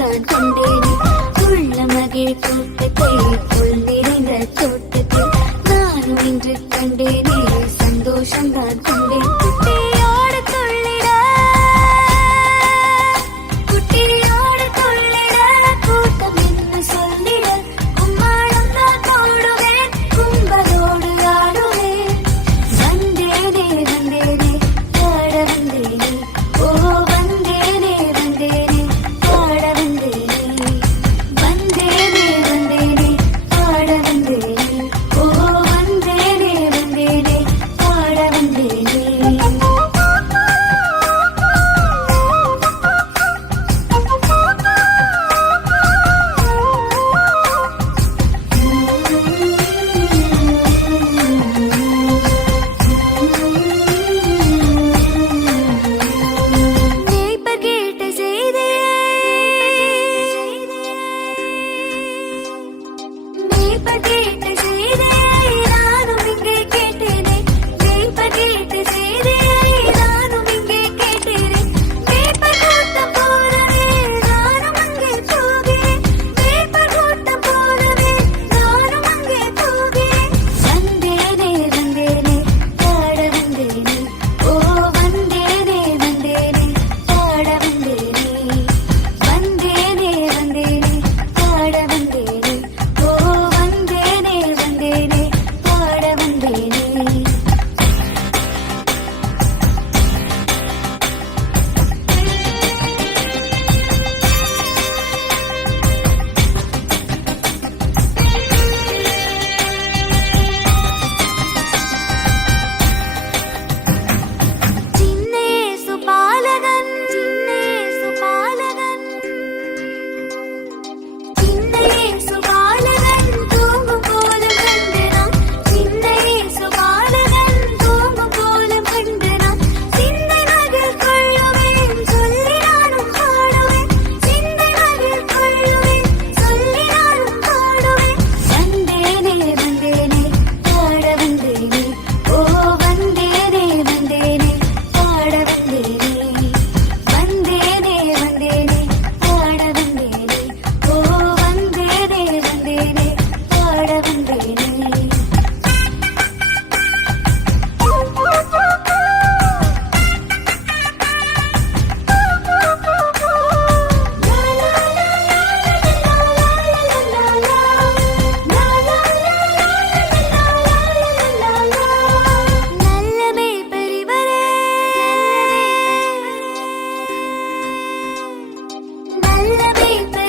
தான் கண்டேனே உள்ள மகிழ் கூட்டத்தை புல் நிறைந்த தோட்டத்தில் நானும் இன்று கண்டேனே சந்தோஷம் தான் கண்டேன் குட்டியோடு துள்ளிட குட்டியோடு துள்ளிட கூட்டம் என்ன சொல்லிட கும்மாளம் தான் போடுவேன் கும்பலோடு ஆடுவேன் வந்தேனே வந்தேனே பாட வந்தேனே ஓ வந்தேனே வந்தேனே பாட வந்தேனே வந்தேனே வந்தேனே பாட வந்தேனே ஓ வந்தேனே வந்தேனே பாட வந்தேனே மேய்ப்பர் கேட்ட செய்தியை மேய்ப்பர் கேட்ட செய்தியை நானும் இங்கே கேட்டேனே மேய்ப்பர் கேட்ட செய்தியை நானும் இங்கே கேட்டேனே மேய்ப்பர் கூட்டம் போலவே நானும் அங்கே போகிறேன் மேய்ப்பர் கூட்டம் போலவே நானும் அங்கே போகிறேன் வந்தேனே வந்தேனே பாட வந்தேனே ஓ வந்தேனே வந்தேனே பாட வந்தேனே வந்தேனே வந்தேனே பாட வந்தேனே ஓ வந்தேனே வந்தேனே பாட வந்தேனே சின்னேசு பாலகன் சின்னேசு பாலகன் சின்னேசு பாலகன் தூங்கும் போது கண்டு நான் சின்னேசு பாலகன் தூங்கும் போது கண்டு நான் சிந்தை மகிழ் கொள்ளுவேன் சொல்லி நானும் பாடுவேன் சிந்தை மகிழ் கொள்ளுவேன் சொல்லி நானும் பாடுவேன் வந்தேனே வந்தேனே பாட வந்தேனே ஓ வந்தேனே வந்தேனே பாட வந்தேனே வந்தேனே வந்தேனே பாட வந்தேனே ஓ வந்தேனே வந்தேனே பாட வந்தேனே நல்ல மேய்ப்பர் இவரே நல்ல மேய்ப்பர்